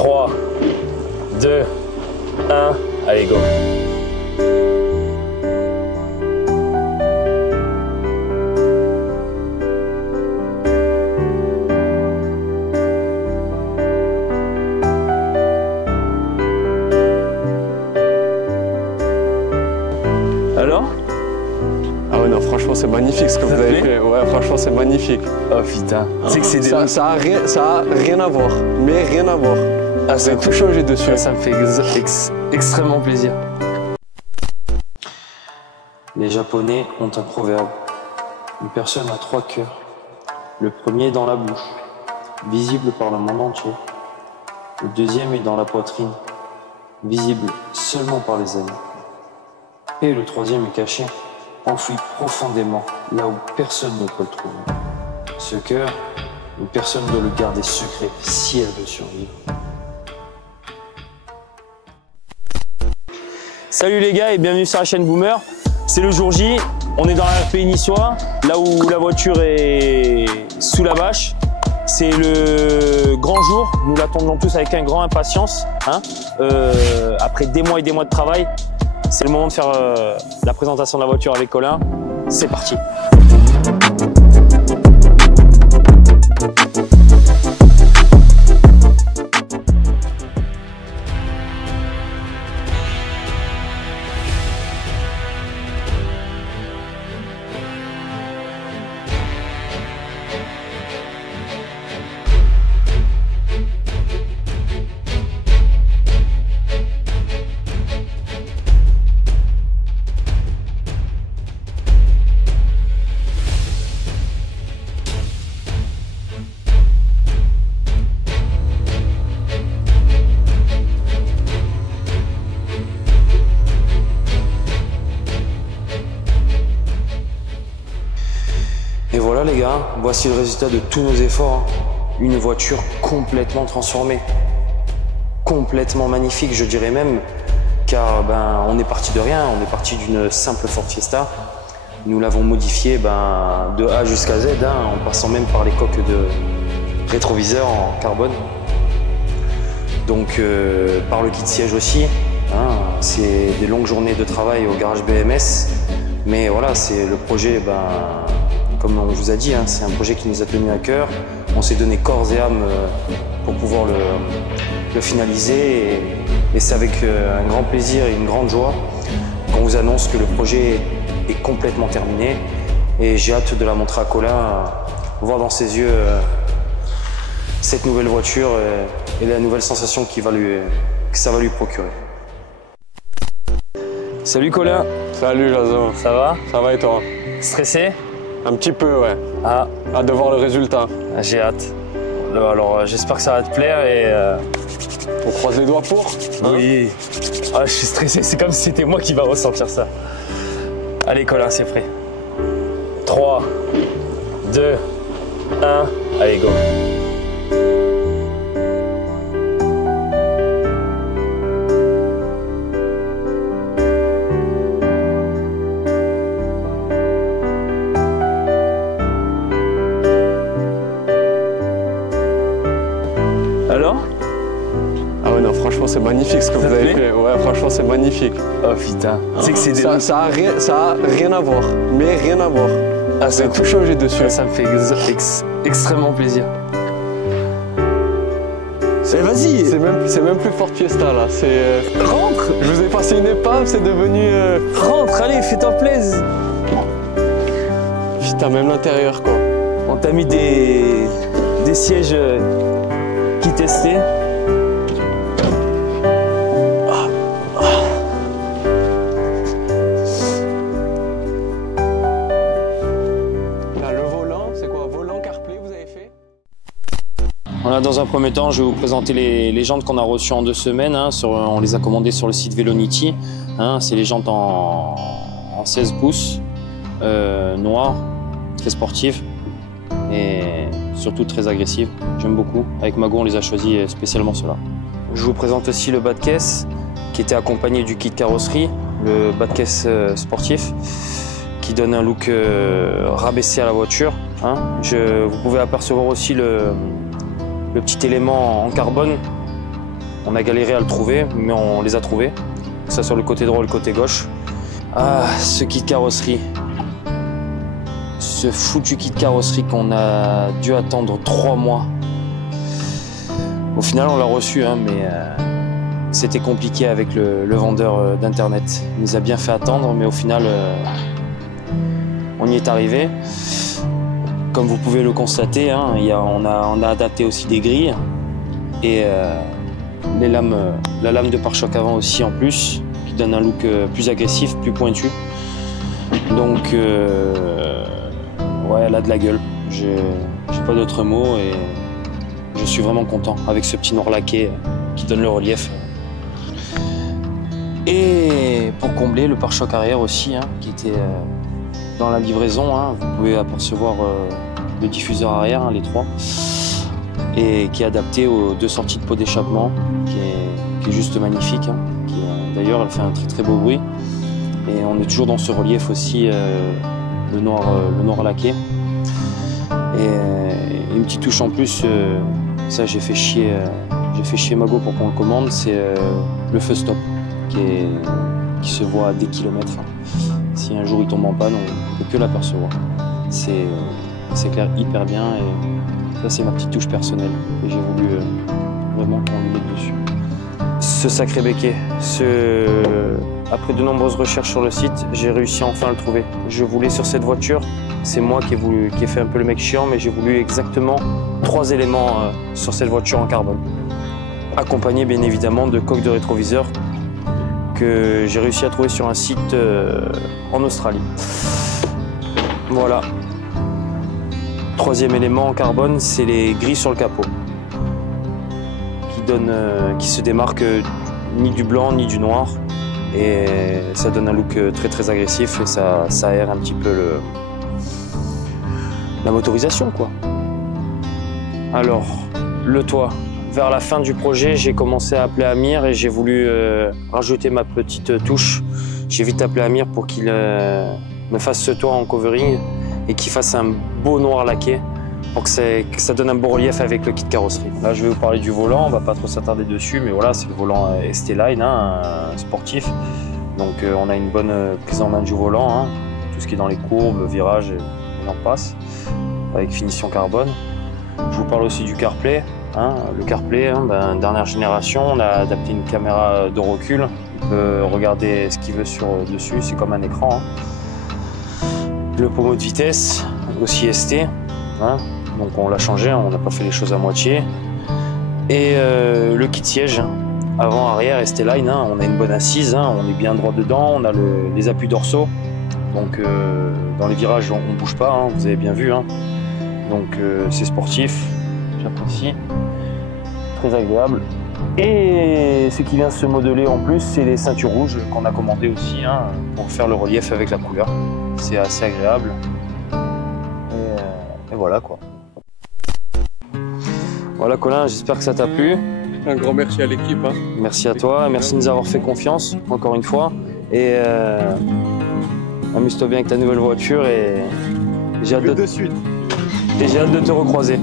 3, 2, 1, allez go. Alors? Ah ouais, non, franchement, c'est magnifique ce que vous avez fait. Ouais, franchement, c'est magnifique. Oh putain. C'est que c'est des... Ça a rien à voir, mais rien à voir. Ah, ça a tout changé dessus. Ça me fait extrêmement plaisir. Les Japonais ont un proverbe. Une personne a 3 cœurs. Le premier est dans la bouche, visible par le monde entier. Le deuxième est dans la poitrine, visible seulement par les amis. Et le troisième est caché, enfoui profondément, là où personne ne peut le trouver. Ce cœur, une personne doit le garder secret si elle veut survivre. Salut les gars et bienvenue sur la chaîne Boomer. C'est le jour J, on est dans la RPI niçois, là où la voiture est sous la bâche. C'est le grand jour, nous l'attendons tous avec un grand impatience. Hein. Après des mois et des mois de travail, c'est le moment de faire la présentation de la voiture avec Colin. C'est parti. Et voilà les gars, voici le résultat de tous nos efforts. Une voiture complètement transformée. Complètement magnifique, je dirais même, car on est parti de rien, on est parti d'une simple Ford Fiesta. Nous l'avons modifiée de A jusqu'à Z, en passant même par les coques de rétroviseur en carbone. Donc par le kit siège aussi. C'est des longues journées de travail au garage BMS. Mais voilà, c'est le projet, comme on vous a dit, c'est un projet qui nous a tenu à cœur. On s'est donné corps et âme pour pouvoir le finaliser. Et c'est avec un grand plaisir et une grande joie qu'on vous annonce que le projet est complètement terminé. Et j'ai hâte de la montrer à Colin, voir dans ses yeux cette nouvelle voiture et la nouvelle sensation que ça va lui procurer. Salut Colin. Salut Jason. Ça va? Ça va et toi? Stressé? Un petit peu, ouais. Ah. Hâte de voir le résultat. J'ai hâte. Alors j'espère que ça va te plaire et... On croise les doigts pour? Oui. Ah, je suis stressé, c'est comme si c'était moi qui va ressentir ça. Allez Colin, c'est prêt. 3, 2, 1, allez go. Alors? Ah ouais, non, franchement, c'est magnifique ce que vous avez fait. Ouais, franchement, c'est magnifique. Oh putain. C'est que c'est des... Ça a rien à voir, mais rien à voir. Ah, ça a tout changé dessus. Ça me fait extrêmement plaisir. Vas-y. C'est même plus Ford Fiesta là. Rentre. Je vous ai passé une épave, c'est devenu. Rentre, allez, fais-toi plaisir. Putain, même l'intérieur quoi. On t'a mis des sièges qui testaient. Le volant, c'est quoi? Volant CarPlay vous avez fait? Voilà, dans un premier temps, je vais vous présenter les jantes qu'on a reçues en 2 semaines. On les a commandées sur le site Velonity. C'est les jantes en 16 pouces, noires, très sportives et surtout très agressives. J'aime beaucoup. Avec Mago, on les a choisies spécialement ceux-là. Je vous présente aussi le bas de caisse qui était accompagné du kit carrosserie, le bas de caisse sportif qui donne un look rabaissé à la voiture. Vous pouvez apercevoir aussi le petit élément en carbone On a galéré à le trouver, mais on les a trouvés, que ce soit le côté droit et le côté gauche. Ah, ce kit carrosserie. Ce foutu kit carrosserie qu'on a dû attendre 3 mois. Au final, on l'a reçu, hein, mais c'était compliqué avec le vendeur d'internet. Il nous a bien fait attendre, mais au final, on y est arrivé. Comme vous pouvez le constater, hein, on a adapté aussi des grilles et la lame de pare-choc avant aussi en plus, qui donne un look plus agressif, plus pointu. Donc, ouais, elle a de la gueule. J'ai pas d'autres mots et je suis vraiment content avec ce petit noir laqué qui donne le relief. Et pour combler, le pare-choc arrière aussi, hein, qui était dans la livraison. Hein, vous pouvez apercevoir le diffuseur arrière, hein, les 3, et qui est adapté aux 2 sorties de pot d'échappement, qui est juste magnifique. Hein, d'ailleurs, elle fait un très très beau bruit. Et on est toujours dans ce relief aussi, le noir laqué. Et une petite touche en plus, ça j'ai fait chier Mago pour qu'on le commande, c'est le feu stop qui se voit à des kilomètres. Si un jour il tombe en panne, on ne peut que l'apercevoir. C'est clair hyper bien et ça c'est ma petite touche personnelle et j'ai voulu vraiment qu'on le mette dessus. Ce sacré béquet, après de nombreuses recherches sur le site, j'ai réussi enfin à le trouver. Je voulais sur cette voiture, c'est moi qui ai fait un peu le mec chiant, mais j'ai voulu exactement 3 éléments sur cette voiture en carbone. Accompagné bien évidemment de coques de rétroviseur que j'ai réussi à trouver sur un site en Australie. Voilà. 3e élément en carbone, c'est les grilles sur le capot, qui se démarquent ni du blanc ni du noir. Et ça donne un look très très agressif et ça aère un petit peu la motorisation, quoi. Alors, le toit. Vers la fin du projet, j'ai commencé à appeler Amir et j'ai voulu rajouter ma petite touche. J'ai vite appelé Amir pour qu'il me fasse ce toit en covering et qu'il fasse un beau noir laqué pour que ça donne un beau relief avec le kit carrosserie. Là, je vais vous parler du volant, on va pas trop s'attarder dessus, mais voilà, c'est le volant ST-Line, hein, sportif. Donc on a une bonne prise en main du volant, hein, tout ce qui est dans les courbes, virages et j'en passe, avec finition carbone. Je vous parle aussi du CarPlay. Hein, le CarPlay, hein, dernière génération, on a adapté une caméra de recul. On peut regarder ce qu'il veut dessus, c'est comme un écran. Hein. Le pommeau de vitesse, aussi ST. Hein, donc on l'a changé, on n'a pas fait les choses à moitié. Et le kit siège, avant, arrière, ST-Line, hein, on a une bonne assise, hein, on est bien droit dedans, on a les appuis dorsaux. Donc dans les virages, on ne bouge pas, hein, vous avez bien vu. Hein. Donc c'est sportif, j'apprécie, très agréable. Et ce qui vient se modeler en plus, c'est les ceintures rouges qu'on a commandées aussi, hein, pour faire le relief avec la couleur. C'est assez agréable. Et voilà quoi. Voilà Colin, j'espère que ça t'a plu. Un grand merci à l'équipe. Hein. Merci à toi, merci de nous avoir fait confiance, encore une fois. Et amuse-toi bien avec ta nouvelle voiture et j'ai hâte de suite. Et j'ai hâte de te recroiser.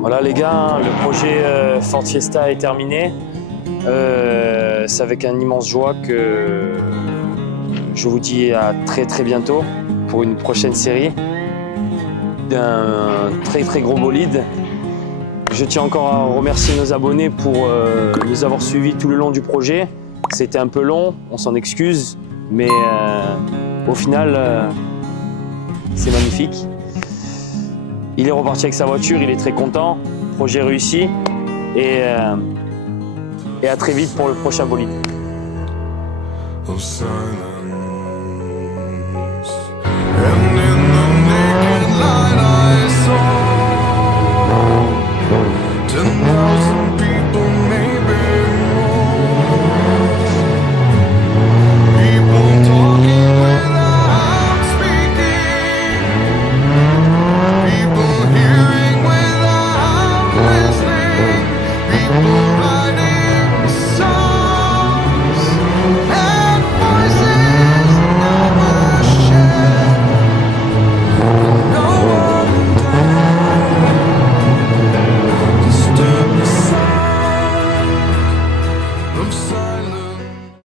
Voilà les gars, le projet Ford Fiesta est terminé. C'est avec un immense joie que je vous dis à très très bientôt pour une prochaine série d'un très très gros bolide. Je tiens encore à remercier nos abonnés pour nous avoir suivis tout le long du projet. C'était un peu long, on s'en excuse, mais au final, c'est magnifique. Il est reparti avec sa voiture, il est très content, projet réussi, et à très vite pour le prochain bolide.